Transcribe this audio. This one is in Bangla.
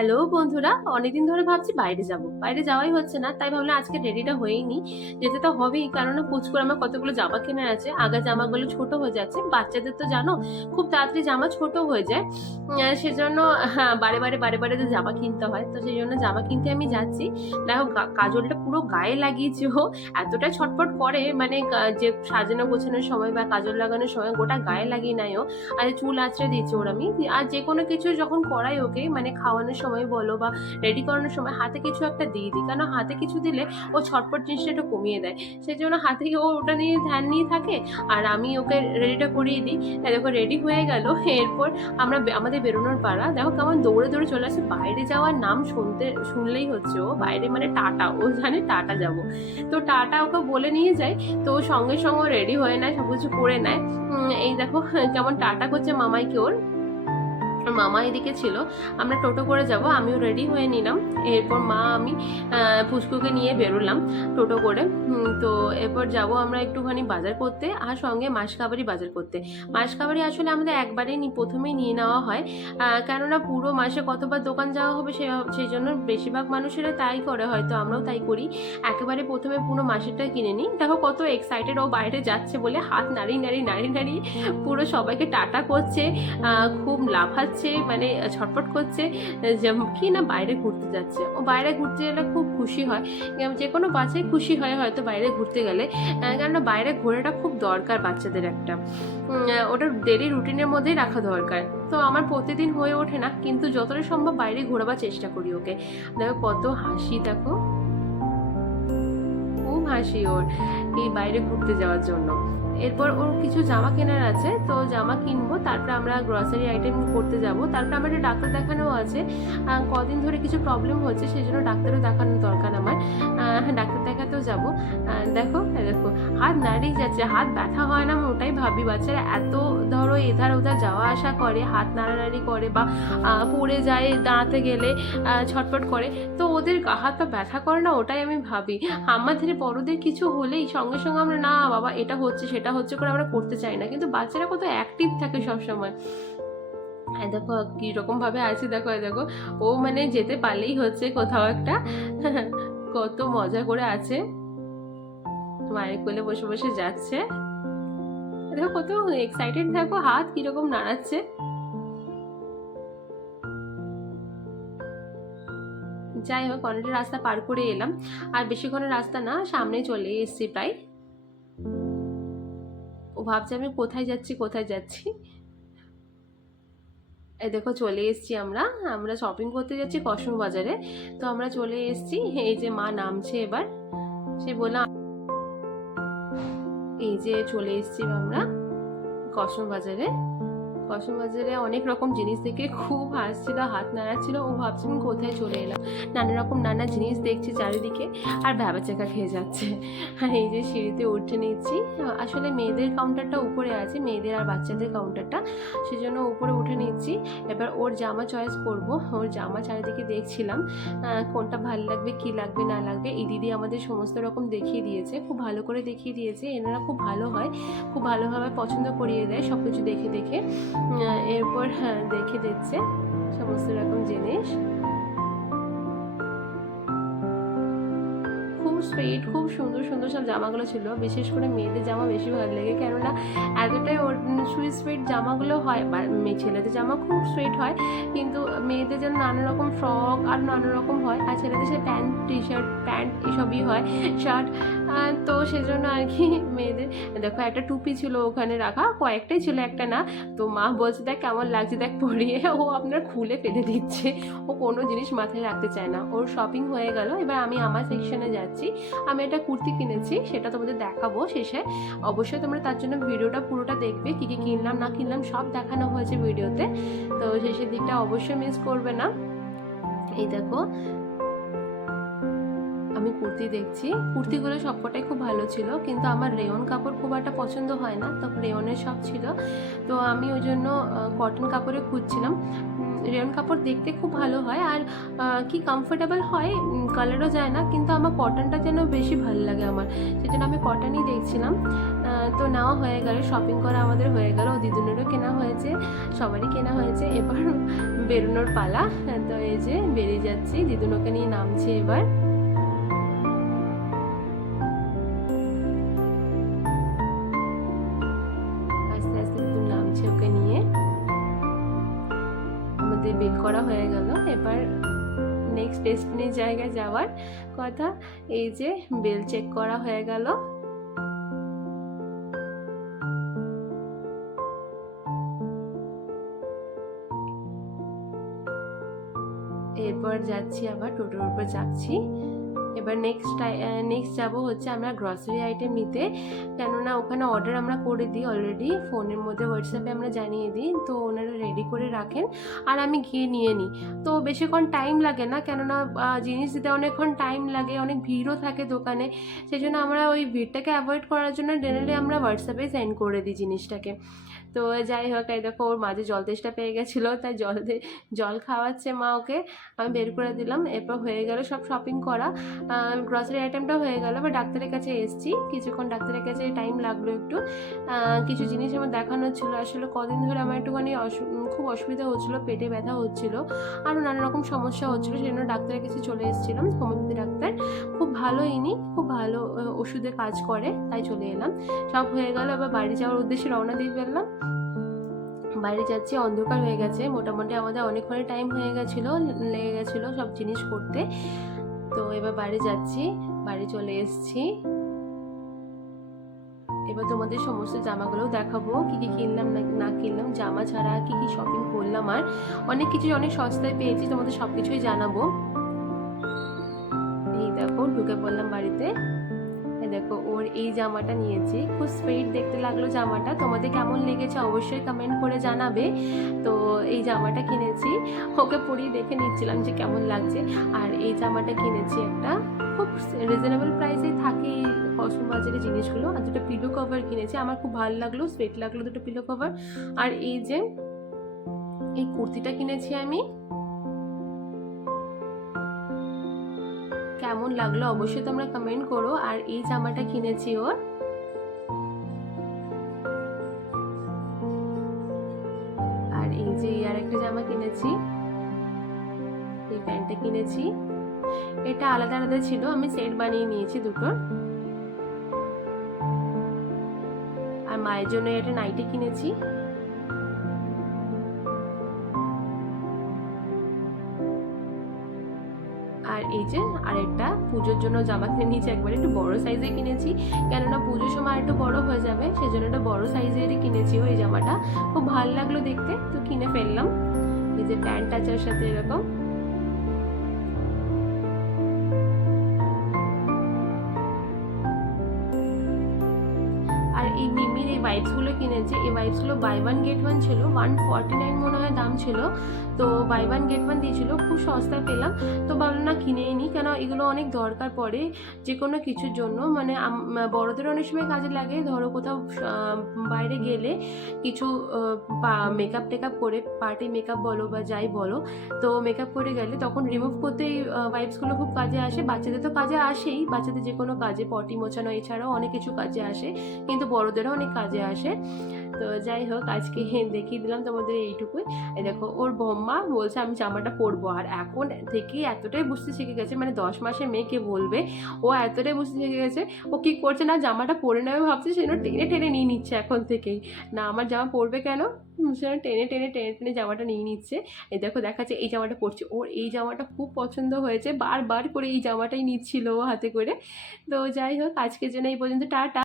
হ্যালো বন্ধুরা, অনেকদিন ধরে ভাবছি বাইরে যাব। বাইরে যাওয়াই হচ্ছে না, তাই ভাবলাম আজকে রেডিটা হয়েই নি। যেতে তো হবেই, কারণ হুট করে আমার কতগুলো জামা কেনার আছে। আগা জামাগুলো ছোট হয়ে যাচ্ছে, বাচ্চাদের তো জানো খুব তাড়াতাড়ি জামা ছোট হয়ে যায়। সেজন্য হ্যাঁ, বারে বারে তো জামা কিনতে হয়, তো সেই জন্য জামা কিনতে আমি যাচ্ছি। দেখো কাজলটা পুরো গায়ে লাগিয়েছি, ও এতটা ছটফট করে, মানে যে সাজানো গোছানোর সময় বা কাজল লাগানোর সময় গোটা গায়ে লাগিয়ে নেয় ও। আর চুল আঁচড়ে দিয়েছি ওর আমি। আর যে কোনো কিছু যখন করাই ওকে, মানে খাওয়ানোর সময় বলো বা রেডি করানোর সময় হাতে কিছু একটা দিয়ে দিই, কারণ হাতে কিছু দিলে ও ছটফট জিনিসটা একটু কমিয়ে দেয়। সেই জন্য হাতে ও ওটা নিয়ে ধ্যান নিয়ে থাকে, আর আমি ওকে রেডিটা করিয়ে দিই। দেখো রেডি হয়ে গেল। এরপর আমরা আমাদের বেরোনোর পাড়া, দেখো কেমন দৌড়ে দৌড়ে চলে আসে। বাইরে যাওয়ার নাম শুনলেই হচ্ছে ও বাইরে, মানে টাটা, ও জানে টাটা যাব। তো টাটা ওকে বলে নিয়ে যাই, তো ও সঙ্গে সঙ্গে রেডি হয়ে নেয়, সব কিছু করে নেয়। এই দেখো কেমন টাটা করছে মামাইকে ওর। মামা এদিকে ছিল, আমরা টোটো করে যাব, আমিও রেডি হয়ে নিলাম। এরপর মা আমি পুচকুকে নিয়ে বেরোলাম টোটো করে। তো এরপর যাব আমরা একটুখানি বাজার করতে, আর সঙ্গে মাসকাবারি বাজার করতে। মাসকাবারি আসলে আমাদের একবারেই প্রথমেই নিয়ে নেওয়া হয়, কেননা পুরো মাসে কতবার দোকান যাওয়া হবে, সেই জন্য বেশিরভাগ মানুষেরা তাই করে, হয়তো আমরাও তাই করি। একেবারে প্রথমে পুরো মাসেরটা কিনে নিই। দেখো কত এক্সাইটেড ও বাইরে যাচ্ছে বলে, হাত নাড়িয়ে নাড়িয়ে নাড়িয়ে নাড়িয়ে পুরো সবাইকে টাটা করছে, খুব লাফাচ্ছে, মানে ছটফট করছে, যে কি না বাইরে ঘুরতে যাচ্ছে। ও বাইরে ঘুরতে গেলে খুব খুশি হয়, যে কোনো বাচ্চাই খুশি হয় হয়তো বাইরে ঘুরতে গেলে, কেননা বাইরে ঘোরাটা খুব দরকার বাচ্চাদের একটা, ওটা ডেলি রুটিনের মধ্যেই রাখা দরকার। তো আমার প্রতিদিন হয়ে ওঠে না, কিন্তু যতটা সম্ভব বাইরে ঘোরাবার চেষ্টা করি ওকে। দেখো কত হাসি, দেখো খুব হাসি ওর এই বাইরে ঘুরতে যাওয়ার জন্য। এরপর ওর কিছু জামা কেনার আছে, তো জামা কিনবো, তারপর আমরা গ্রসারি আইটেম করতে যাব। তারপর আমার একটা ডাক্তার দেখানো আছে, কদিন ধরে কিছু প্রবলেম হচ্ছে, সেই জন্য ডাক্তারও দেখানোর দরকার আমার। ডাক্তার দেখাতেও যাব। দেখো দেখো হাত নাড়িয়ে যাচ্ছে, হাত ব্যথা হয় না, আমি ওটাই ভাবি। বাচ্চারা এত ধরো এধার ওধার যাওয়া আসা করে, হাত নাড়ানাড়ি করে, বা পড়ে যায় দাঁড়াতে গেলে, ছটফট করে, তো ওদের হাত পা ব্যথা করে না, ওটাই আমি ভাবি। আমাদের বড়দের কিছু হলেই সঙ্গে সঙ্গে আমরা, না বাবা এটা হচ্ছে সেটা হচ্ছে করে আমরা করতে চাই না, কিন্তু বাচ্চারা কত অ্যাক্টিভ থাকে সবসময়। হ্যাঁ দেখো কিরকম ভাবে আছে, দেখো দেখো ও মানে যেতে পারলেই হচ্ছে কোথাও একটা। কত মজা করে আছে, মায়ের কোলে বসে বসে যাচ্ছে। দেখো কত এক্সাইটেড, দেখো হাত কিরকম নাড়াচ্ছে। যাই হোক অনেকটা রাস্তা পার করে এলাম, আর বেশিক্ষণের রাস্তা না, সামনে চলে এসেছি প্রায়। ও ভাবছে আমি কোথায় যাচ্ছি কোথায় যাচ্ছি। এই দেখো চলে এসেছি আমরা, আমরা শপিং করতে যাচ্ছি কসমো বাজারে। তো আমরা চলে এসেছি, এই যে মা নামছে এবার, সে বললাম এই যে চলে এসেছি আমরা কসমো বাজারে। কসমো বাজারে অনেক রকম জিনিস দেখে খুব হাসছিল, হাত নাড়াচ্ছিল, ও ভাবছে আমি কোথায় চলে এলাম। নানা রকম নানা জিনিস দেখছি চারিদিকে, আর ভ্যাবাচ্যাকা খেয়ে যাচ্ছে। আর এই যে সিঁড়িতে উঠে নিচ্ছি, আসলে মেয়েদের কাউন্টারটা উপরে আছে, মেয়েদের আর বাচ্চাদের কাউন্টারটা, সেজন্য উপরে উঠে নিচ্ছি। এবার ওর জামা চয়েস করব, ওর জামা চারিদিকে দেখছিলাম কোনটা ভালো লাগবে কি লাগবে না লাগবে। এই দিদি আমাদের সমস্ত রকম দেখিয়ে দিয়েছে, খুব ভালো করে দেখিয়ে দিয়েছে, এনারা খুব ভালো হয়, খুব ভালোভাবে পছন্দ করিয়ে দেয় সব কিছু দেখে দেখে। এরপর দেখে দিচ্ছে সমস্ত রকম জিনিস, খুব সুইট, খুব সুন্দর সুন্দর সব জামাগুলো ছিল। বিশেষ করে মেয়েদের জামা বেশি ভালো লাগে, কেননা এতটাই ওর সুইট সুইট জামাগুলো হয়। ছেলেদের জামা খুব সুইট হয়, কিন্তু মেয়েদের যেন নানা রকম ফ্রক আর নানা রকম হয়, আর ছেলেদের সে প্যান্ট টি শার্ট প্যান্ট এসবই হয়, শার্ট। তো সেজন্য আর কি মেয়েদের। দেখো একটা টুপি ছিল ওখানে রাখা, কয়েকটাই ছিল, একটা না। তো মা বলছে দেখ কেমন লাগছে দেখ পরিয়ে, ও আপনার খুলে ফেলে দিচ্ছে, ও কোনো জিনিস মাথায় রাখতে চায় না। ওর শপিং হয়ে গেল, এবার আমি আমার সেকশনে যাচ্ছি। আমি একটা কুর্তি কিনেছি, সেটা তোমাদের দেখাবো শেষে। অবশ্যই তোমরা তার জন্য ভিডিওটা পুরোটা দেখবে, কী কী কিনলাম না কিনলাম সব দেখানো হয়েছে ভিডিওতে, তো শেষের দিকটা অবশ্যই মিস করবে না। এই দেখো আমি কুর্তি দেখছি, কুর্তিগুলো সবকটাই খুব ভালো ছিল, কিন্তু আমার রেয়ন কাপড় খুব একটা পছন্দ হয় না, তো রেয়নের শখ ছিল, তো আমি ওই জন্য কটন কাপড়ে খুঁজছিলাম। রেয়ন কাপড় দেখতে খুব ভালো হয়, আর কি কমফোর্টেবল হয়, কালারও যায় না, কিন্তু আমার কটনটা যেন বেশি ভালো লাগে আমার, সেজন্য আমি কটনই দেখছিলাম। তো নেওয়া হয়ে গেল, শপিং করা আমাদের হয়ে গেল, দিদুনেরও কেনা হয়েছে, সবারই কেনা হয়েছে। এবার বেরোনোর পালা। তো এই যে বেরিয়ে যাচ্ছি, দিদুন ওকে নিয়ে নামছে এবার। আস্তে আস্তে দিদুন নামছে ওকে নিয়ে। আমাদের বেল করা হয়ে গেল, এবার নেক্সট ডেস্টিনির জায়গায় যাওয়ার কথা। এই যে বেল চেক করা হয়ে গেল। এরপর যাচ্ছি আবার টোটোর উপর যাচ্ছি। এবার নেক্সট যাব হচ্ছে আমরা গ্রসারি আইটেম নিতে, কেননা ওখানে অর্ডার আমরা করে দিই অলরেডি, ফোনের মধ্যে হোয়াটসঅ্যাপে আমরা জানিয়ে দিই, তো ওনারা রেডি করে রাখেন আর আমি গিয়ে নিয়ে নিই। তো বেশিক্ষণ টাইম লাগে না, কেননা জিনিস দিতে অনেকক্ষণ টাইম লাগে, অনেক ভিড়ও থাকে দোকানে, সেই জন্য আমরা ওই ভিড়টাকে অ্যাভয়েড করার জন্য জেনারেলি আমরা হোয়াটসঅ্যাপে সেন্ড করে দিই জিনিসটাকে। তো যাই হোক, এই দেখো ওর মাঝে জল তেষ্টা পেয়ে গেছিলো, তাই জল খাওয়াচ্ছে মা ওকে, আমি বের করে দিলাম। এরপর হয়ে গেল সব শপিং করা, গ্রসারি আইটেমটা হয়ে গেল। এবার ডাক্তারের কাছে এসেছি, কিছুক্ষণ ডাক্তারের কাছে টাইম লাগলো একটু, কিছু জিনিস আমার দেখানোর ছিল। আসলে কদিন ধরে আমার একটুখানি খুব অসুবিধা হচ্ছিলো, পেটে ব্যথা হচ্ছিলো, আরও নানা রকম সমস্যা হচ্ছিলো, সেই জন্য ডাক্তারের কাছে চলে এসেছিলাম। হোমিওপ্যাথি ডাক্তার খুব ভালো, ইনি খুব ভালো ওষুধে কাজ করে, তাই চলে এলাম। সব হয়ে গেল, এবার বাড়ি যাওয়ার উদ্দেশ্যে রওনা দিয়ে ফেললাম। বাইরে যাচ্ছি, অন্ধকার হয়ে গেছে, মোটামুটি আমাদের অনেকক্ষণ টাইম লেগে গেছিলো সব জিনিস করতে। তো এবার বাড়ি যাচ্ছি, বাড়ি চলে এসেছি। এবার তোমাদের সমস্ত জামাগুলো দেখাবো, কি কি কিনলাম না কিনলাম, জামা ছাড়া কি কি শপিং করলাম, আর অনেক কিছু অনেক সস্তায় পেয়েছি, তোমাদের সব কিছুই জানাবো। এই দেখো ঢুকে পড়লাম বাড়িতে। দেখো ওর এই জামাটা নিয়েছি, খুব স্ট্রেট দেখতে লাগলো জামাটা, তোমাদের কেমন লেগেছে অবশ্যই কমেন্ট করে জানাবে। তো এই জামাটা কিনেছি, ওকে পরিয়ে দেখে নিচ্ছিলাম যে কেমন লাগছে। আর এই জামাটা কিনেছি একটা, খুব রিজনেবল প্রাইসে থাকে এই কসমো বাজারের জিনিসগুলো। আর দুটো পিলো কভার কিনেছি, আমার খুব ভালো লাগলো, স্ট্রেট লাগলো দুটো পিলো কভার। আর এই যে এই কুর্তিটা কিনেছি আমি, কেমন লাগলো অবশ্যই তোমরা কমেন্ট করো। আর এই জামাটা কিনেছি ওর, আর এই যে আর একটা জামা কিনেছি, এই প্যান্টটা কিনেছি, এটা আলাদা আলাদা ছিল, আমি সেট বানিয়ে নিয়েছি দুটোর। আর মায়ের জন্য এটা নাইটি কিনেছি। আর এই যে আরেকটা পুজোর জন্য জামা কিনে নিয়েছি, একবার একটু বড় সাইজে কিনেছি, কেননা পুজোর সময় একটু বড় হয়ে যাবে, সেজন্য একটা বড় সাইজেরই কিনেছি ওই জামাটা। খুব ভালো লাগলো দেখতে, তো কিনে ফেললাম। এই যে প্যান্ট আছে ওর সাথে এরকম। আর এই মিমির এই ওয়াইপসগুলো কিনেছি, এই ওয়াইপসগুলো বাই ওয়ান গেট ওয়ান ছিল, 149 মনে হয় দাম ছিল, তো বাই ওয়ান গেট ওয়ান দিয়েছিল, খুব সস্তায় পেলাম। তো ভাবলাম না কিনেই নিই, কেন এগুলো অনেক দরকার পড়ে যে কোনো কিছুর জন্য, মানে বড়দের অনেক সময় কাজে লাগে, ধরো কোথাও বাইরে গেলে কিছু মেকআপ টেকআপ করে, পার্টি মেকআপ বলো বা যাই বলো, তো মেকআপ করে গেলে তখন রিমুভ করতে এই ওয়াইপসগুলো খুব কাজে আসে। বাচ্চাদের তো কাজে আসেই, বাচ্চাদের যে কোনো কাজে, পটি মোছানো এছাড়াও অনেক কিছু কাজে আসে, কিন্তু বড়দেরও অনেক কাজে আসে। তো যাই হোক, আজকে দেখিয়ে দিলাম তোমাদের এইটুকুই। এই দেখো ওর বম্মা বলছে আমি জামাটা পরবো, আর এখন থেকেই এতটাই বুঝতে শিখে গেছে, মানে 10 মাসের মেয়েকে বলবে, ও এতটাই বুঝতে শিখে গেছে, ও কি করছে না জামাটা পরে নেবে ভাবছে, সেজন্য টেনে টেনে নিয়ে নিচ্ছে এখন থেকেই, না আমার জামা পরবে কেন, সেজন্য টেনে টেনে টেনে টেনে জামাটা নিয়ে নিচ্ছে। এই দেখো দেখাচ্ছে এই জামাটা পরছে, ওর এই জামাটা খুব পছন্দ হয়েছে, বারবার করে এই জামাটাই নিচ্ছিল ও হাতে করে। তো যাই হোক, আজকের জন্য এই পর্যন্ত, টাটা।